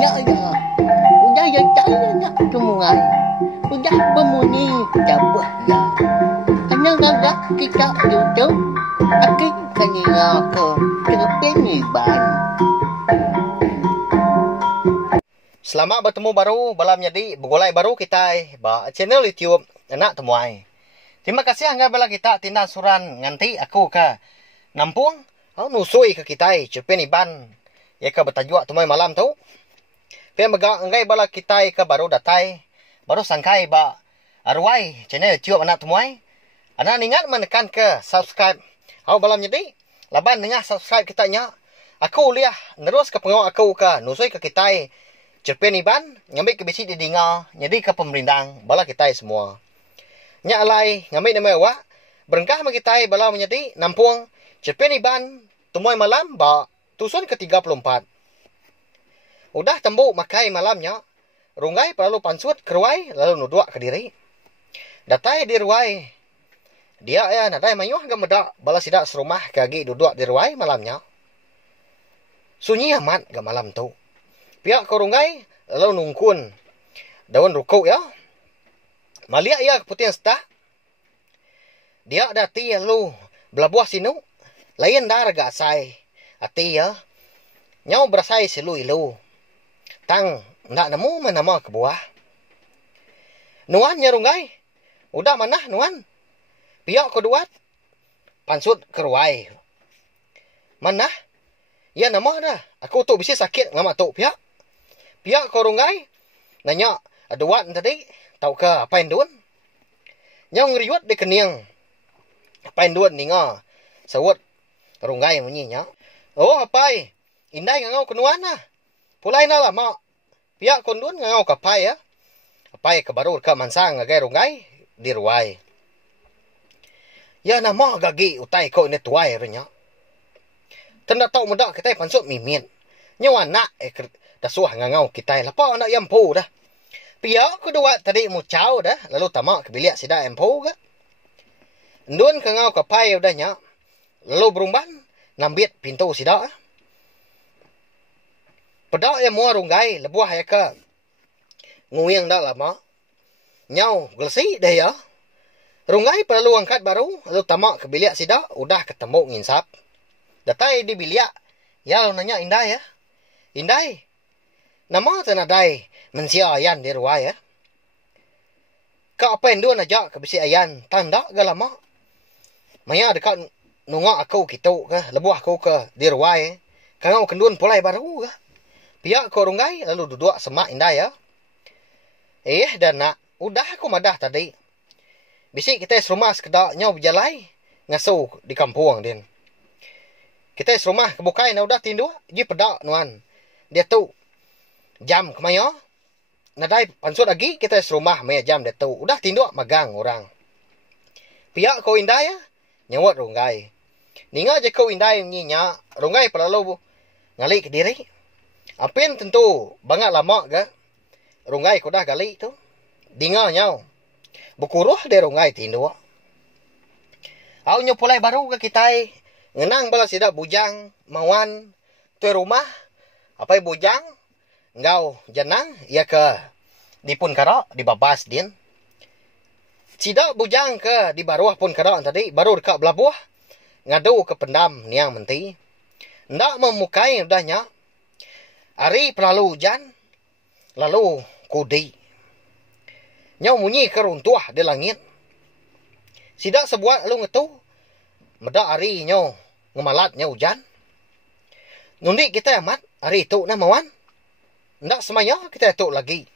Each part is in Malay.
Nak ya. Udah ya tak nak semua. Udah bermuni dapat ya. Kena agak kita duduk. Akhir kena ke terpeniban. Selamat bertemu baru balam jadi begolai baru kita ba channel YouTube anak temuai. Terima kasih angga bala kita tindak suran nganti aku ke nampung au nusui ke kita cepen iban ya ke bertajua temuai malam tu. Pe maga anggai bala kita ke baru datai baru sangkai ba arwai channel YouTube anak temuai. Anak ingat menekan ke subscribe au balam jadi laban dengar subscribe kita nya. Aku liah terus ke pengau aku ke nusui ke kita cerpen iban ngambil ke bisi di dinga jadi ke pemerintah bala kita semua nya alai ngambil nama wa berengkah bagi kita bala menjadi nampung cerpen iban tumoy malam ba tusun ke 34 udah tembuk makai malamnya rungai perlu pansut keruai lalu nuduk ke diri datai di ruai dia ya nadai mayuh ga medak bala sidak serumah kagi duduk di ruai malamnya sunyi amat ga malam tu pihak korungai lalu nungkun daun rukuk ya. Malia ya keputihan setah. Dia dati lalu belabuah sinu. Lain dah raga asai. Ati ya. Nyau berasai silu ilu. Tang nak nemu mana ke buah. Nuan nyarungai. Udah mana nuan. Pihak keduat. Pansut keruai. Mana? Ya nama dah. Aku tu bisa sakit ngamak tu pihak. Pihak korungai nanya aduan tadi tahu ke apa yang duan nyong ngeriut di kening apa yang duan ninga sawut rungai munyinya oh apa indai ngau kenuan nah pulai na lama pihak konduan ngau kapai ya apa ke baru ke mansang ngagai rungai di ruai ya nama gagi utai ko ne tuai renya tanda tahu muda kita pansut mimin nyawa nak dasuah ngangau kita lapa nak yampu dah. Pihak kedua tadi mucau dah lalu tamak ke bilik sida empu ke. Ndun ke ngau kapai udah nya. Lalu berumban nambit pintu sida. Pedak ya mua runggai lebuah ya ke. Nguyang dah lama. Nyau gelsi dah ya. Runggai perlu angkat baru lalu tamak ke bilik sida udah ketemu nginsap. Datai di bilik ya lalu nanya indai ya. Indai nama tenadai mensia ayan di ruai ya. Ka apa yang dua aja ke bisi ayan tanda ke lama. Maya dekat nunga aku gitu ke lebuah aku ke di ruai. Kangau kendun pulai baru ke. Pihak ko rungai lalu duduk semak indah ya. Dan nak udah aku madah tadi. Bisi kita serumah sekedar nyau berjalai ngasuh di kampung din. Kita serumah kebukai na udah tindu ji pedak nuan. Dia tu jam kemaya nadai pansut lagi kita serumah maya jam dia tu udah tinduk magang orang pihak kau indai ya nyawat rungai ninga je kau indai nyinya rungai perlu ngali ke diri apin tentu banget lama ke rungai kau dah gali tu dinga nyau bukuruh de rungai tinduk au nyo pulai baru ke kita ngenang bala sidak bujang mawan tu rumah apa bujang ngau janang ya ke dipun kara di babas din sida bujang ke di baruah pun kara tadi baru dekat belabuah ngadu ke pendam niang menti ndak memukai udahnya hari perlalu hujan lalu kudi nyau munyi keruntuah di langit sida sebuat lalu ngetu meda hari nyau ngemalat nyau hujan nundi kita amat hari itu na mawan ndak semaya kita tuk lagi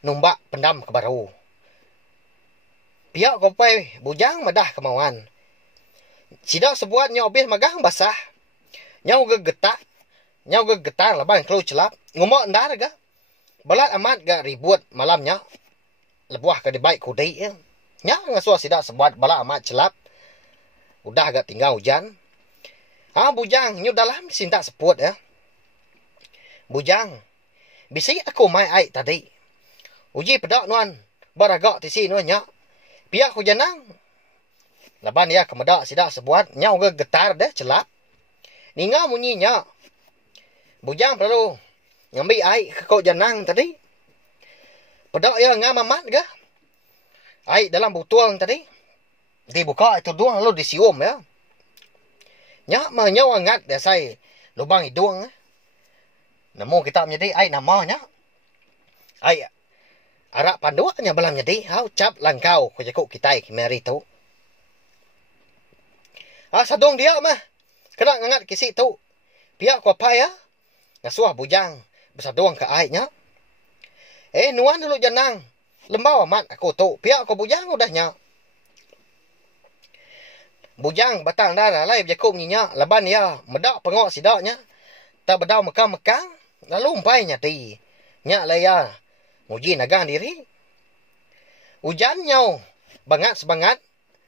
numbak pendam ke baru. Pihak kopai bujang madah kemauan. Sida sebuat nyau habis magang basah. Nyau gegetak. Nyau gegetar laban keluar celap. Ngumok ndar ga. Balat amat ga ribut malamnya. Lebuah ke di baik kudai ya. Nya ngasuh sida sebuat balat amat celap. Udah agak tinggal hujan. Bujang nyu dalam sinta seput ya. Bujang bisi aku mai ai tadi. Uji pedak nuan. Baragak tisi nuan nya. Pihak hujanang. Laban dia kemedak sidak sebuat. Nyau ke getar dah celap. Ninga munyinya. Bujang perlu ngambil air ke kau janang tadi. Pedak ya ngamamat ke? Air dalam botol tadi. Dibuka itu doang lalu disium ya. Nyak mah nyawa ngat dah saya lubang hidung. Namo kita menjadi air namanya. Air arak panduaknya belam jadi. Hau cap langkau ko jakuk kita kimari tu. Sadong dia mah. Kena ngangat kisi tu. Pihak ko apa ya? Ngasuah bujang bersadong ke airnya. Nuan dulu janang. Lembau amat aku tu. Pihak ko bujang udahnya. Bujang batang darah lai berjakum ninya. Laban ya medak pengok sidaknya. Tak bedau mekang-mekang. Lalu umpainya ti. Nyak lai ya. Muji nagang diri. Hujan nyau. Bangat sebangat.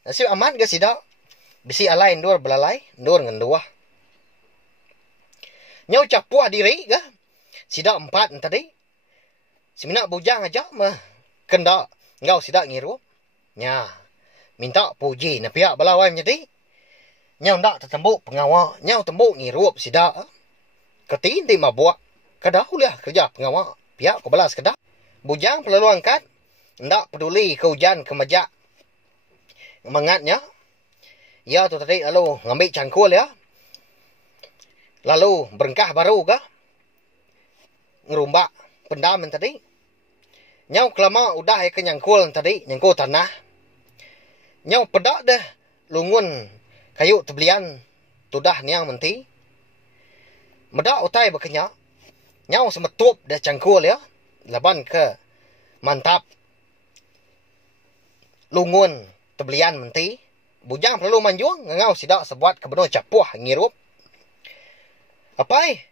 Nasib amat ke sidak. Bisi alai ndur belalai. Ndur ngenduah. Nyau capuah diri ke. Sidak 4 tadi. Seminak bujang aja mah. Kendak. Ngau sidak ngirup. Nya. Minta puji na pihak belawai menjadi. Nyau ndak tertembuk pengawal. Nyau tembuk ngirup sidak. Ketin di mabuak. Kedah uliah kerja pengawal. Pihak ko balas kedah. Bujang perlu angkat. Ndak peduli ke hujan ke majak. Mengatnya. Ya tu tadi lalu ngambil cangkul ya. Lalu berengkah baru ke. Ngerumbak pendaman tadi. Nyau kelama udah ke nyangkul tadi. Nyangkul tanah. Nyau pedak dah lungun kayu tebelian tudah niang menti. Medak utai berkenyak. Nyau semetup dah cangkul ya. Laban ke mantap. Lungun tebelian menti. Bujang perlu manjuang. Ngau sidak sebuat kebenar capuah ngirup. Apai?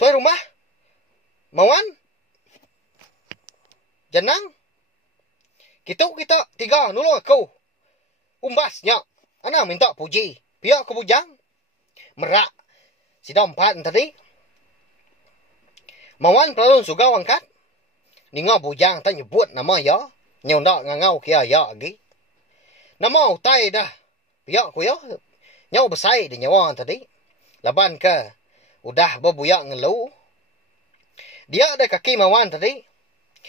Tuai rumah? Mawan? Janang? Kita 3 nulung aku. Umbasnya. Ana minta puji. Pihak ke bujang. Merak. Sidak 4 tadi. Mawan perlu sugau angkat. Ninga bujang tak nyebut nama ya. Nyau ndak ngangau kia ya lagi. Nama utai dah. Pihak ku ya. Nyau besai di nyawa tadi. Laban ke. Udah berbuyak ngeluh. Dia ada kaki mawan tadi.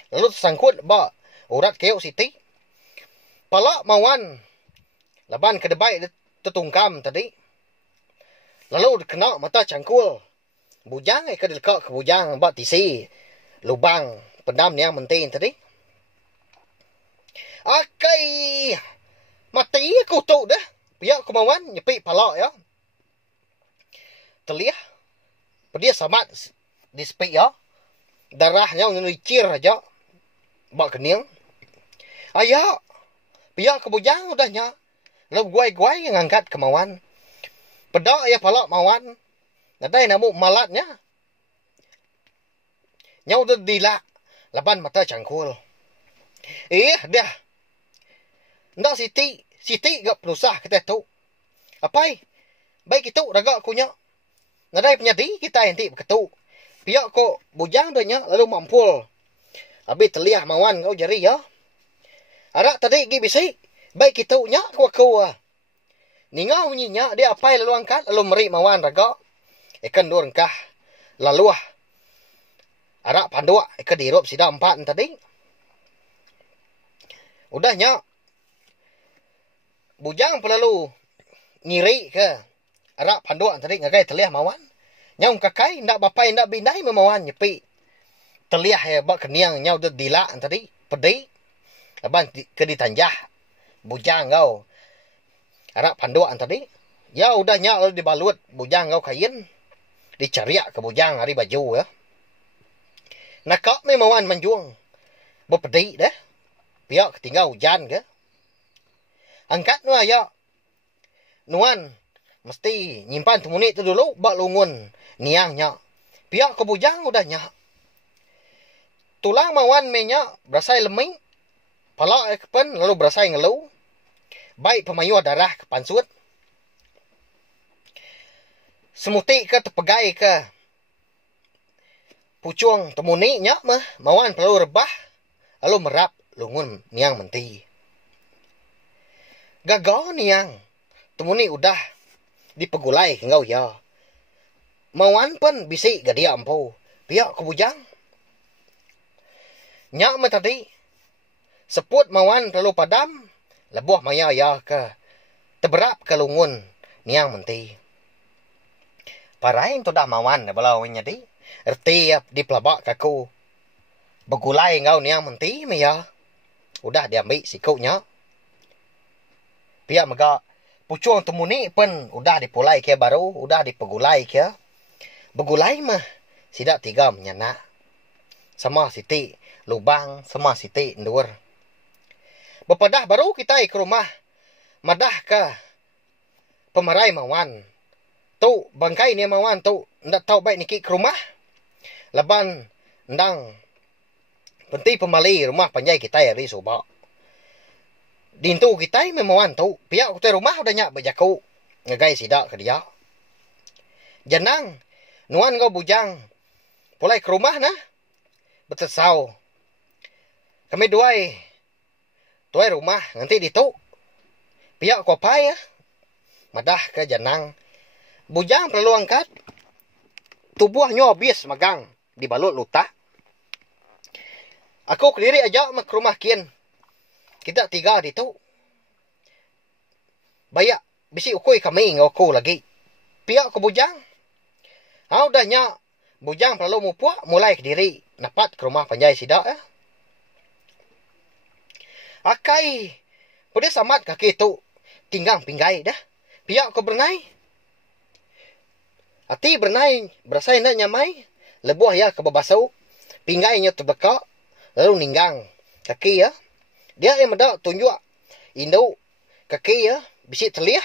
Lalu tersangkut ba. Urat keok siti. Palak mawan. Laban ke debai tertungkam tadi. Lalu kena mata cangkul. Bujang ke dekat ke bujang. Bak tisi. Lubang. Pendam ni yang penting tadi. Akai. Mati aku tu dah. Pihak kemauan. Nyepik palak ya. Terlihat. Dia samat. Di sepik ya. Darahnya ngelicir aja. Bak kening. Ayah. Pihak ke bujang udahnya. Lalu guai-guai yang angkat kemauan. Pedak ya palak mawan. Nadai namu malatnya. Nyau tu dilak. Laban mata cangkul. Dah. Ndak Siti. Siti gak penusah kita tu. Apai? Baik itu raga akunya. Nadai penyadi kita yang ti beketu. Pihak ko bujang doanya lalu mampul. Habis terlihat mawan kau jari ya. Arak tadi gi bisi. Baik itu nyak aku. Ningau nyinya dia apai lalu angkat lalu meri mawan raga. Ikan durengkah. Lalu arak panduak ikan dirup sida 4 tadi. Udahnya. Bujang perlu ngiri ke. Arak panduak tadi ngakai terlihat mawan. Nyau kakai ndak bapai ndak bindai memawan nyepi. Terlihat ya bak keniang nyau tu dilak tadi. Pedih. Laban ke ditanjah. Bujang kau. Arak panduak tadi. Ya udahnya lalu dibalut bujang kau kain. Dicariak ke bujang hari baju ya. Nakak memawan menjuang. Berpedih dah. Pihak ketinggal hujan ke. Angkat nu ya. Nuan. Mesti nyimpan temunit tu dulu. Bak lungun. Niangnya. Pihak ke bujang udahnya. Tulang mawan menya. Berasai leming. Palak kepen. Lalu berasai ngeluh. Baik pemayuh darah ke pansut. Semutik ke terpegai ke. Pucung temuniknya mah. Mawan perlu rebah. Lalu merap lungun niang menti. Gagal niang. Temunik udah. Dipegulai engkau ya. Mawan pun bisik ke dia empu. Pihak ke bujang. Nyak me tadi. Seput mawan perlu padam. Lebuh maya ya ke. Teberap ke lungun. Niang menti. Parain tu dah mawan belau nyadi. Erti di pelabak kaku. Begulai ngau niang menti me ya. Udah diambil sikutnya. Pihak mega. Pucuang temuni pun udah dipulai ke baru. Udah dipegulai ke. Begulai mah. Sidak tiga menyenak. Sama siti lubang. Sama siti ndur. Bepadah baru kita ke rumah. Madah ke. Pemarai mawan. Tu bangkai ni mawan tu. Ndak tahu baik niki ke rumah. Leban. Ndang. Penti pemali rumah panjai kita ya ri subak. Dintu kita memawan tu. Pihak kita rumah udah nyak berjaku. Ngegai sidak ke dia. Janang. Nuan kau bujang. Pulai ke rumah nah. Betesau. Kami duai. Tuai rumah. Nanti ditu. Pihak kau pai ya. Madah ke janang. Bujang perlu angkat. Tubuhnya habis magang. Dibalut lutak. Aku kediri aja ke rumah kian. Kita tiga ditu. Bayak. Bisi ukui kami ngaku lagi. Pihak ke bujang. Udah nyak. Bujang perlu mupuak. Mulai kediri. Napat ke rumah panjai sidak ya. Akai. Pada samat kaki tu. Tinggang pinggai dah. Pihak ke bernai. Hati bernai. Berasai nak nyamai. Lebuah ya ke babasau. Pinggainya terbekak. Lalu ninggang. Kaki ya. Dia yang mendak tunjuk. Indo. Kaki ya. Bisik terliah.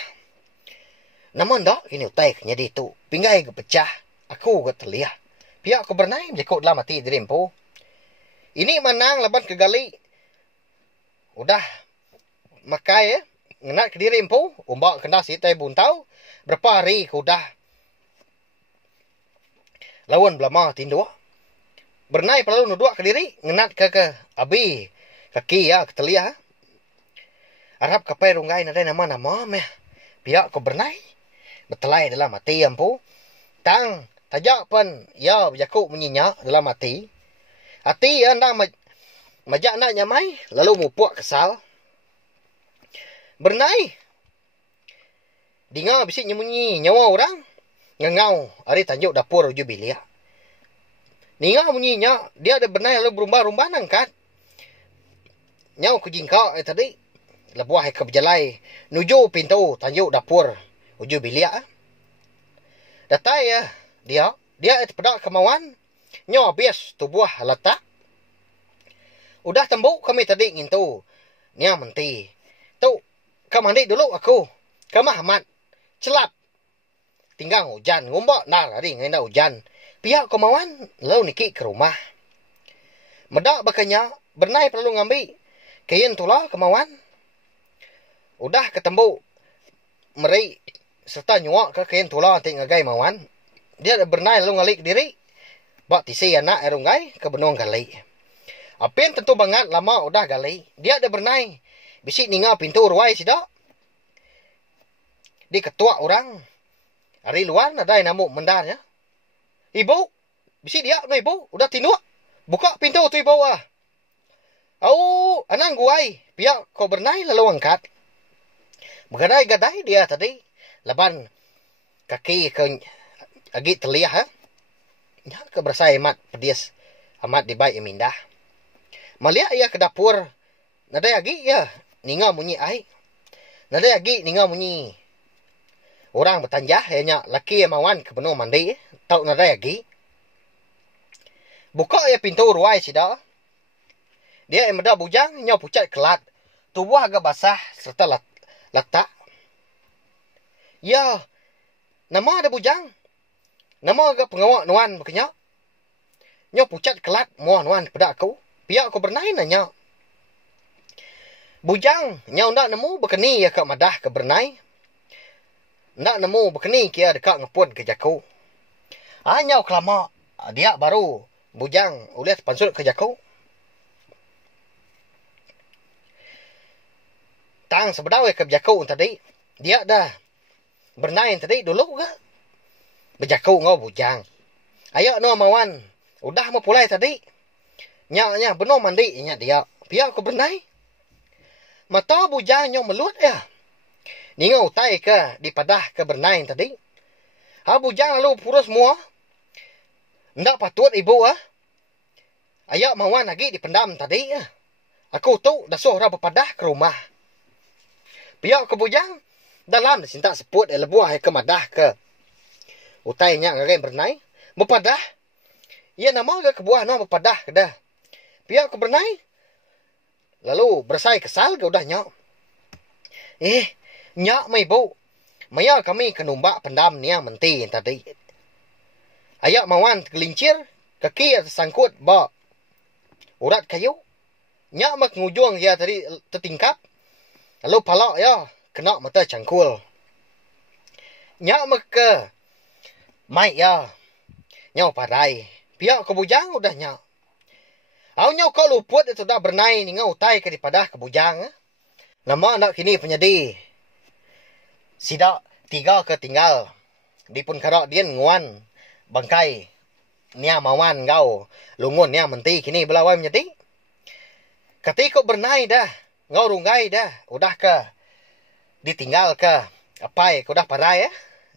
Namun tak. Ini utai kenyadi tu. Pinggai ke pecah. Aku ke terliah. Pihak ke bernai. Jekut lah mati dirimpu. Ini manang leban ke gali. Udah. Makai ya. Ngenat ke dirimpu. Umbak kena sitai buntau. Berapa hari ke udah. Lawan belama tindu. Bernai perlu nuduk ke diri. Ngenat ke abi. Kaki ya ke telia. Arab kapai rungai nadai nama-nama meh. Pihak ke bernai. Betelai dalam mati ampu. Tang. Tajak pun. Ya berjakuk menyenyak dalam mati. Hati ya ndang majak nak nyamai. Lalu mupuak kesal. Bernai. Dengar bisik nyemunyi nyawa orang. Ngengau. Hari tanjuk dapur uju bilik. Dengar bunyinya. Dia ada bernai lalu berubah-ubah nangkat. Nyau ke jingkau tadi. Lebuah ke berjalai. Nuju pintu tanjuk dapur uju bilik. Datai ya. Dia itu pedak kemauan. Nyau habis tubuh letak. Udah tembuk kami tadi ngintu. Nia menti. Tu. Kau mandi dulu aku. Kau Ahmad. Celap. Tinggal hujan. Ngumbak nar hari ngena hujan. Pihak kemauan. Lalu niki ke rumah. Medak bakanya. Bernai perlu ngambil. Kain tulah kemauan. Udah ketemu. Meri. Serta nyuak ke kain tulah. Nanti ngagai mauan. Dia ada bernai lalu ngalik diri. Bak tisi anak erungai ke benung gali. Apin tentu banget lama udah gali. Dia ada bernai. Bisik ninga pintu ruai sidak. Di ketua orang. Hari luar ada yang namuk mendar ya. Ibu. Bisik dia no ibu. Udah tinduk. Buka pintu tu ibu ah. Au anang guai. Pihak kau bernai lalu angkat. Bergadai-gadai dia tadi. Leban kaki ke agak terliah ha. Ya ke berasa amat pedis. Amat dibaik mindah. Maliak ia ke dapur. Nada lagi ya. Ninga munyi ai. Nada lagi ninga munyi. Orang bertanjah hanya laki yang mawan ke benung mandi. Tahu nada lagi. Buka ya pintu ruai sida. Dia yang meda bujang nyau pucat kelat. Tubuh agak basah serta letak. Ya. Nama ada bujang. Nama agak pengawak nuan berkenyak. Nyau pucat kelat muah nuan pada aku. Pihak aku bernai nanya. Bujang, nyau ndak nemu berkeni ya kak madah ke bernai. Ndak nemu berkeni kia dekat ngepun ke jaku. Nyau kelama. Dia baru. Bujang, ulihat pansut ke jaku. Tang sebedawe ke jaku tadi. Dia dah bernai tadi dulu ke. berjaku ngau bujang. Ayo no mawan. Udah mau pulai tadi. Nya benar mandi nya dia. Pihak ke bernai. Mata bujang nyok melut ya. Ni ngau tai ke di padah ke bernai tadi. Ha bujang lalu purus semua. Ndak patut ibu Ayo mawan lagi dipendam tadi Aku tu dah suruh berpadah ke rumah. Pihak ke bujang dalam cinta seput lebuah ke madah ke. Utai nya ngagai bernai. Berpadah. Ia nama ke buah no berpadah ke dah. Pihak ke bernai. Lalu bersai kesal ke udah nyak. Nyak mai bu. Maya kami kenumbak pendam ni yang menti tadi. Ayak mawan kelincir. Kaki tersangkut ba. Urat kayu. Nyak mak ngujung ya tadi tertingkap. Lalu palak ya. Kena mata cangkul. Nyak mak ke. Mai ya. Nyak padai. Pihak ke bujang udah nyak. Nyak kau luput itu dah bernai ni ngau tai ke di padah ke bujang. Nama anak kini penyedi. Sidak 3 ketinggal. Dipun karak dia nguan. Bangkai. Nia mawan kau. Lungun nia menti kini belawai menyedi. Ketika bernai dah. Ngau runggai dah. Udah ke. Ditinggal ke. Apai ke udah parai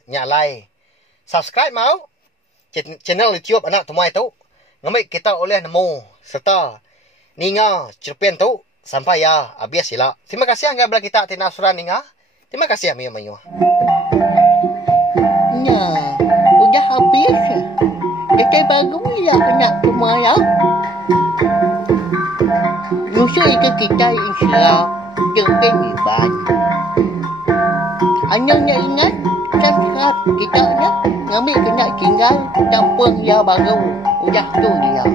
Nyalai. Subscribe mau. Channel YouTube anak tumai tu. Ngambil kita oleh nemu. Serta. Ninga cerpen tu. Sampai ya. Habis sila. Terima kasih angga belah kita tina suran ninga. Terima kasih Mayu. Nah, udah habis. Kita baru ya anak semua ya. Musuh itu kita insya jemput iban. Anaknya ingat, subscribe kita nak ngambil kena tinggal kampung ya baru. Udah tu dia.